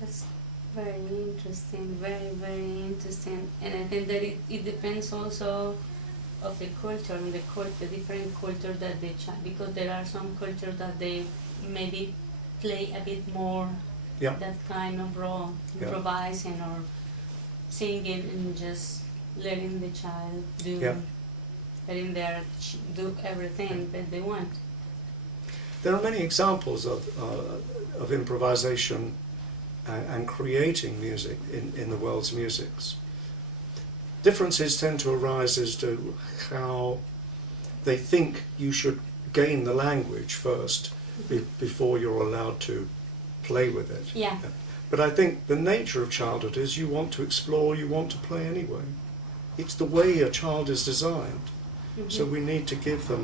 That's very interesting, very, very interesting. And I think that it depends also of the culture and the different culture that they try, because there are some cultures that they maybe play a bit more Yeah. that kind of role, Yeah. improvising or singing and just letting the child do, Yeah. letting their do everything that they want. There are many examples of improvisation and creating music in the world's musics. Differences tend to arise as to how they think you should gain the language first before you're allowed to play with it. Yeah. But I think the nature of childhood is you want to explore, you want to play anyway. It's the way a child is designed. Mm-hmm. So we need to give them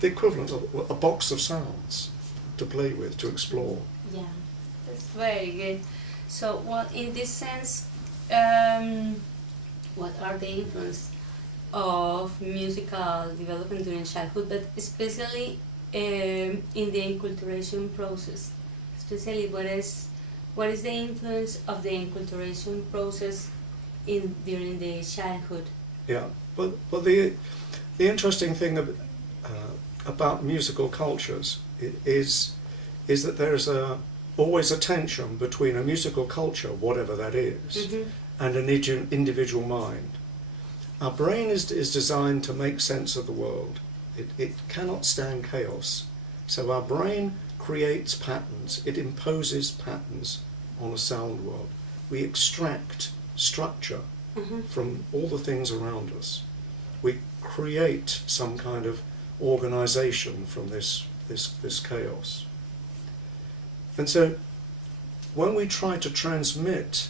the equivalent of a box of sounds to play with, to explore. Yeah, that's very good. So, what in this sense, what are the influence of musical development during childhood, but especially in the enculturation process? Especially, what is the influence of the enculturation process during the childhood? Yeah, but the interesting thing about musical cultures is that there's always a tension between a musical culture, whatever that is, Mm-hmm. and an individual mind. Our brain is designed to make sense of the world. It cannot stand chaos. So our brain creates patterns. It imposes patterns on a sound world. We extract structure Mm-hmm. from all the things around us. We create some kind of organization from this chaos. And so when we try to transmit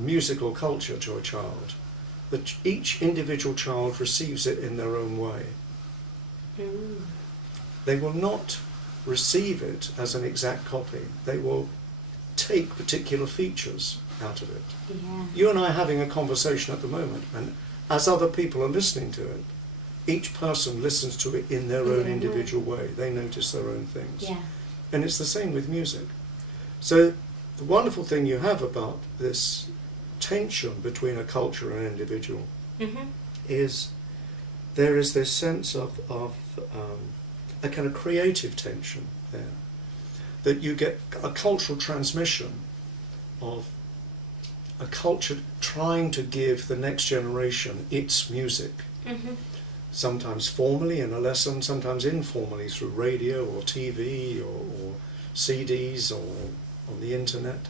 musical culture to a child, that each individual child receives it in their own way. Mm. They will not receive it as an exact copy. They will take particular features out of it. Yeah. You and I are having a conversation at the moment, and as other people are listening to it, each person listens to it in their own individual way. They notice their own things. Yeah. And it's the same with music. So the wonderful thing you have about this tension between a culture and an individual Mm-hmm. is there is this sense of a kind of creative tension there. That you get a cultural transmission of a culture trying to give the next generation its music. Mm-hmm. Sometimes formally in a lesson, sometimes informally through radio or TV or CDs or on the internet.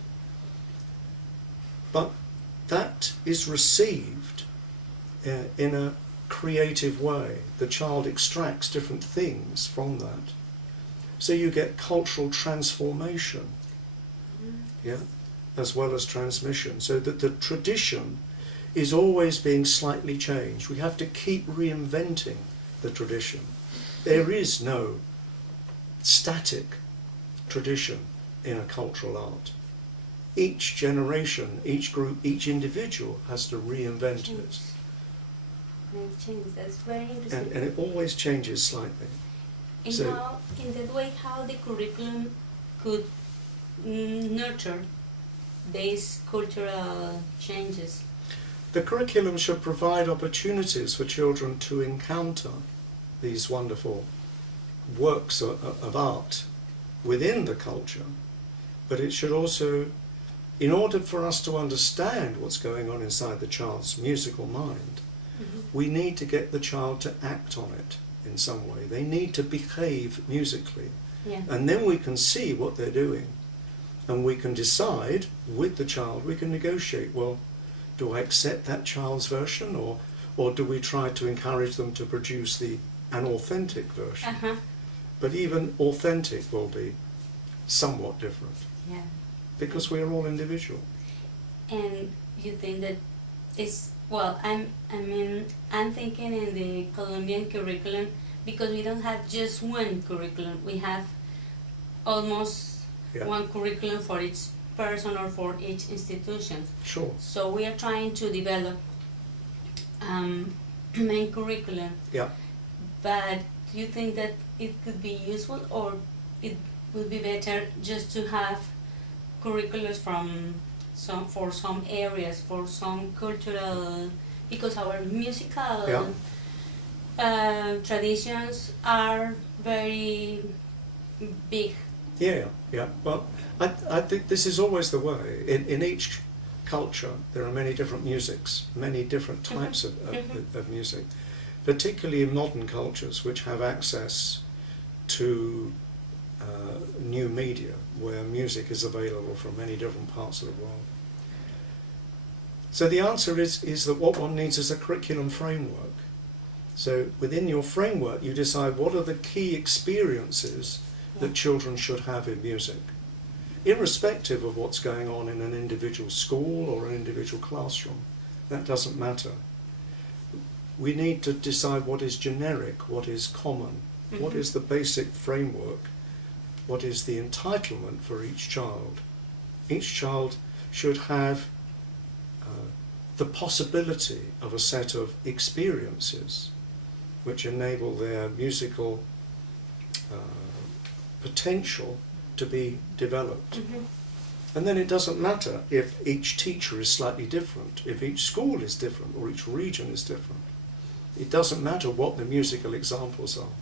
But that is received in a creative way. The child extracts different things from that. So you get cultural transformation, yeah, as well as transmission. So that the tradition is always being slightly changed. We have to keep reinventing the tradition. There is no static tradition in a cultural art. Each generation, each group, each individual has to reinvent it. Change. That's very interesting. And it always changes slightly. In So- how, in that way, how the curriculum could nurture these cultural changes. The curriculum should provide opportunities for children to encounter these wonderful works of art within the culture, but it should also, in order for us to understand what's going on inside the child's musical mind, we need to get the child to act on it in some way. They need to behave musically. Yeah. And then we can see what they're doing. And we can decide with the child, we can negotiate, well, do I accept that child's version or do we try to encourage them to produce an authentic version? Uh-huh. But even authentic will be somewhat different Yeah. because we are all individual. And you think that it's, well, I'm thinking in the Colombian curriculum, because we don't have just one curriculum, we have almost one curriculum for each person or for each institution. Sure. So we are trying to develop main curriculum. Yeah. But do you think that it could be useful, or it would be better just to have curriculums for some areas, for some cultural, because our musical traditions are very big. Yeah, yeah. Well, I think this is always the way. In each culture, there are many different musics, many different types of music, particularly in modern cultures which have access to new media, where music is available from many different parts of the world. So the answer is that what one needs is a curriculum framework. So within your framework, you decide what are the key experiences that children should have in music, irrespective of what's going on in an individual school or an individual classroom. That doesn't matter. We need to decide what is generic, what is common, what is the basic framework, what is the entitlement for each child. Each child should have the possibility of a set of experiences which enable their musical potential to be developed. And then it doesn't matter if each teacher is slightly different, if each school is different, or each region is different. It doesn't matter what the musical examples are,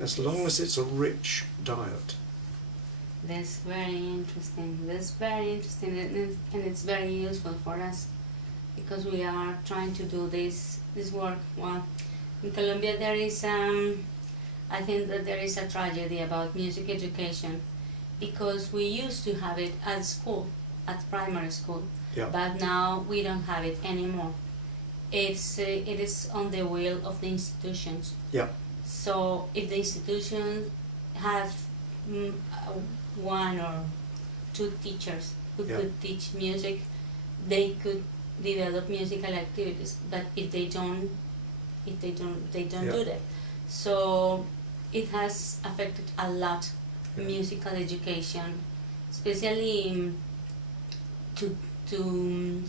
as long as it's a rich diet. That's very interesting. That's very interesting, and it's very useful for us because we are trying to do this work. Well, in Colombia there is I think that there is a tragedy about music education because we used to have it at school, at primary school, but now we don't have it anymore. It is on the will of the institutions. So if the institutions have one or two teachers who could teach music, they could develop musical activities. But if they don't do that. So it has affected a lot musical education, especially to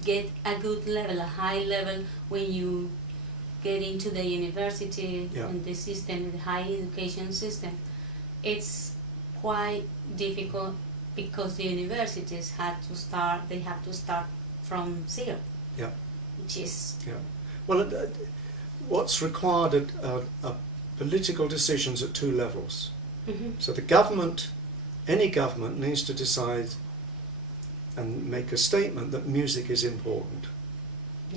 get a good level, a high level when you get into the university and the system, the higher education system. It's quite difficult because the universities have to start from zero. Which is well, what's required are political decisions at two levels. So the government, any government, needs to decide and make a statement that music is important.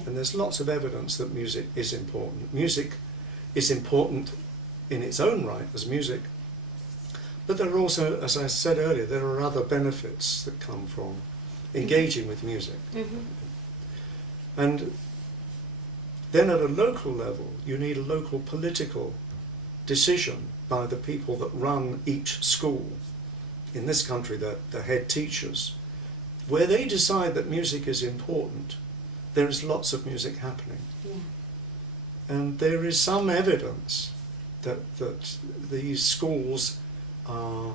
And there's lots of evidence that music is important. Music is important in its own right as music, but there are also, as I said earlier, there are other benefits that come from engaging with music. And then at a local level, you need a local political decision by the people that run each school. In this country, the head teachers, where they decide that music is important. There is lots of music happening. And there is some evidence that these schools are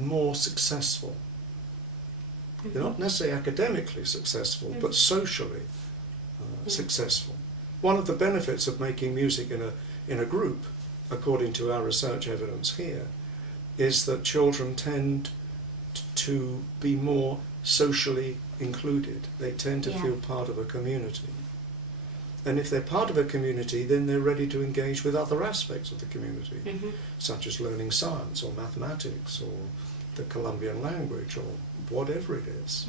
more successful. They're not necessarily academically successful, but socially successful. One of the benefits of making music in a group, according to our research evidence here, is that children tend to be more socially included. They tend to feel part of a community. And if they're part of a community, then they're ready to engage with other aspects of the community, such as learning science or mathematics or the Colombian language or whatever it is.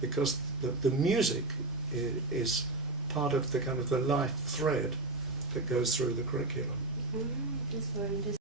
Because the music is part of the kind of the life thread that goes through the curriculum. That's very interesting.